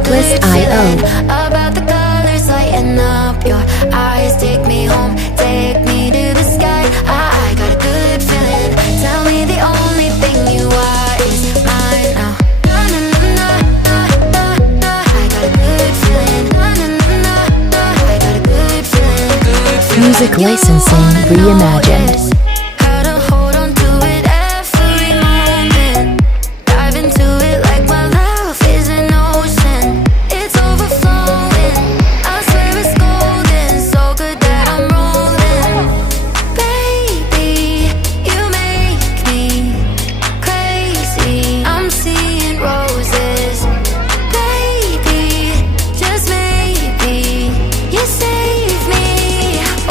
Artlist.io. About the colors lighting up your eyes, take me home, take me to the sky. I got a good feeling. Tell me the only thing you are is mine now. Na, na, na, na, na, na. I got a good feeling. Na, na, na, na, na. I got a good feeling. Good feeling. Music licensing reimagined. How to hold on to it every moment. Dive into it like my love is an ocean. It's overflowing. I swear it's golden. So good that I'm rolling. Baby, you make me crazy. I'm seeing roses. Baby, just maybe you save me.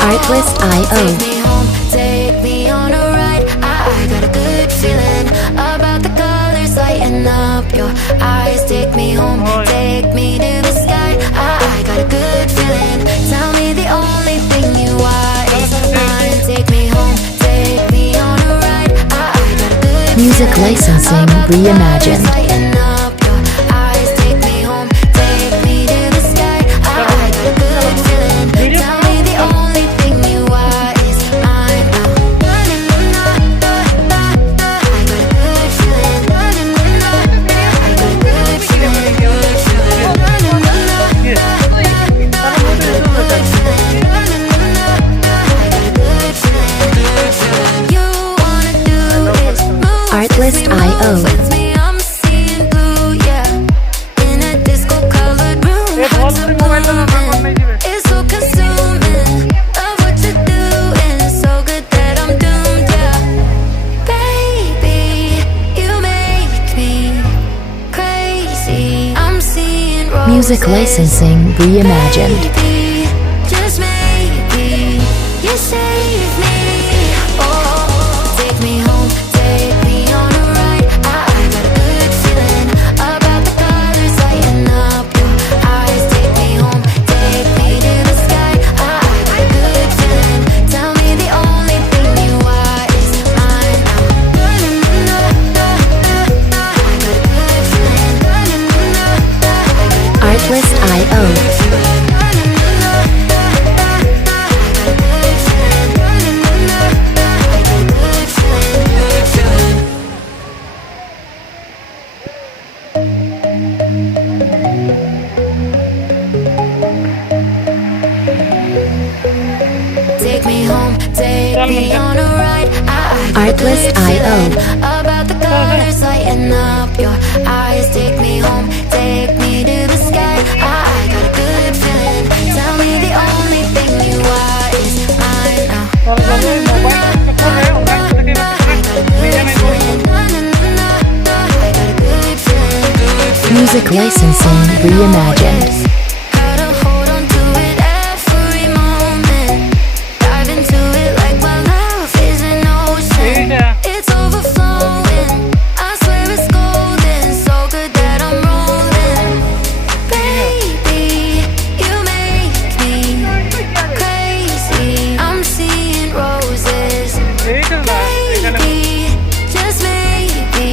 Artlist.io. Take me home, take me on a ride. I got a good feeling about the colors lighting up your eyes. Take me home, take me to the sky. I got a good feeling. Tell me the only thing you are is mine. Take me home, take me on a ride. I got a good Music feeling licensing about the colors reimagined. lighting up your eyes. Take me home, take me to the sky. I got a good feeling. Tell me the only thing you are is mine now. Na, na, na, na, na, na. I got a good feeling. Na, na, na, na, na. I got a good feeling. Good feeling. Na, na, na, na, na, na. I got a good feeling. Na, na, na, na, na. I got a good feeling. Good feeling. You wanna do is move Artlist.io. with me. I'm seeing blue, yeah. In a disco-colored room, hearts are blooming. It's so consuming. Love what you're doing, so good that I'm doomed, yeah. Baby, you make me crazy. I'm seeing roses. Music licensing reimagined. Baby, just maybe you save me. Oh, take me home, take me on a ride. I got a good feeling about the colors lighting up your eyes. Take me home, take me to the sky. I got a good feeling. Tell me the only thing you are is mine now. Na, na, na, na, na, na. I got a good feeling. Na, na, na, na, na. I got a good Artlist.io. feeling. Na, na, na, na, na, na. I got a good feeling. Na, na, na, na, na. I got a good feeling. Good feeling. Take me home, take me on a ride. I got a good Artlist.io. feeling about the colors lighting up your eyes. Take me home, take me to the sky. I got a good feeling. Tell me the only thing you are is mine now. Na, na, na, na, na, na. I got a good feeling. Na, na, na, na, na. I got a good feeling. Good feeling. Music licensing reimagined. How to hold on to it every moment. Dive into it like my love is an ocean. It's overflowing. I swear it's golden. So good that I'm rolling. Baby, you make me crazy. I'm seeing roses. Baby, just maybe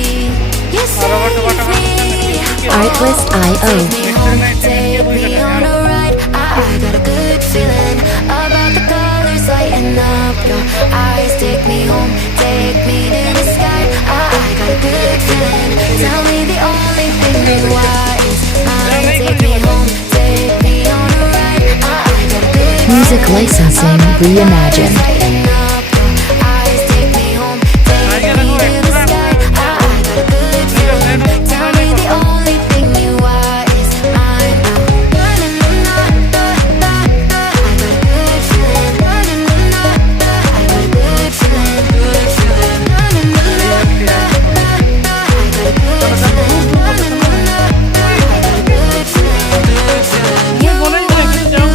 you save me. Artlist.io. Take me home, take me on a ride. I got a good feeling about the colors lighting up your eyes. Take me home, take me to the sky. I got a good feeling. Tell me the only thing you are is mine. Take me home, take me on a ride. I got a good Music feeling licensing about the colors reimagined. lighting up your eyes. Take me home, take me to the sky. I got a good feeling. Tell me the only thing you are is mine now. Na, na, na, na, na, na. I got a good feeling. Na, na, na, na, na. I got a good feeling. Good feeling. Na, na, na, na, na, na. I got a good feeling. Na, na, na, na, na. I got a good feeling. Good feeling. You wanna do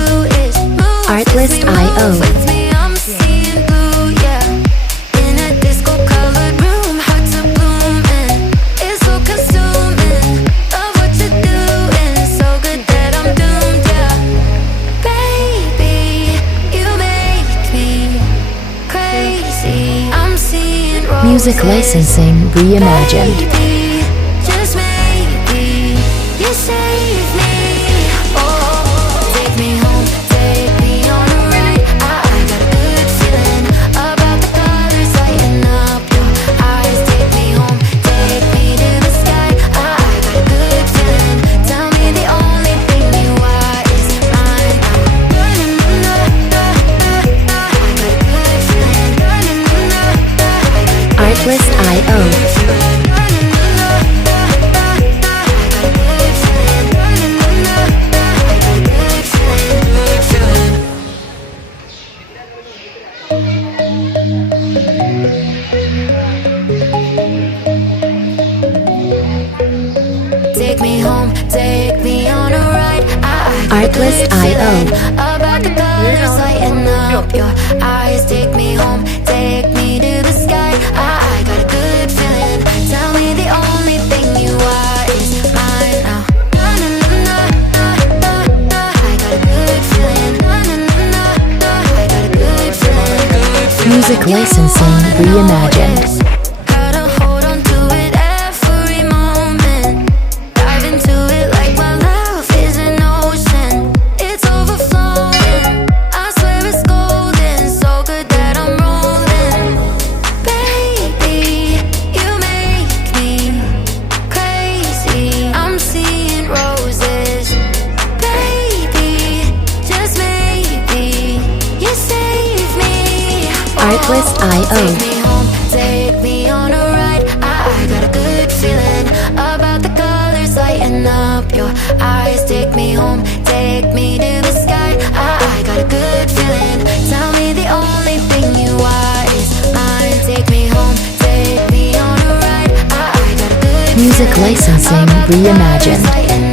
is move Artlist.io. with me. I'm seeing blue, yeah. In a disco-colored room, hearts are blooming. It's so consuming. Love what you're doing, so good that I'm doomed, yeah. Baby, you make me crazy. I'm seeing roses. Music licensing reimagined. Baby, just maybe you save me. Take me home, take me on a ride. I got a Artlist good IO. feeling about the colors lighting up your eyes. Take me home, take me to the sky. I got a good feeling. Tell me the only thing you are is mine now. Na, na, na, na, na, na. I got a good feeling. Na, na, na, na, na. I got a good feeling. Good feeling. Music licensing reimagined. Gotta hold on to it every moment. Dive into it like my love is an ocean. It's overflowing. I swear it's golden. So good that I'm rolling. Baby, you make me crazy. I'm seeing roses. Baby, just maybe you save me. Artlist Take IO. me home, take me on a ride. I got a good feeling about the colors lighting up your eyes. Take me home, take me to the sky. I got a good feeling. Tell me the only thing you are is mine. Take me home, take me on a ride. I got a good Music feeling licensing about the colors reimagined. lighting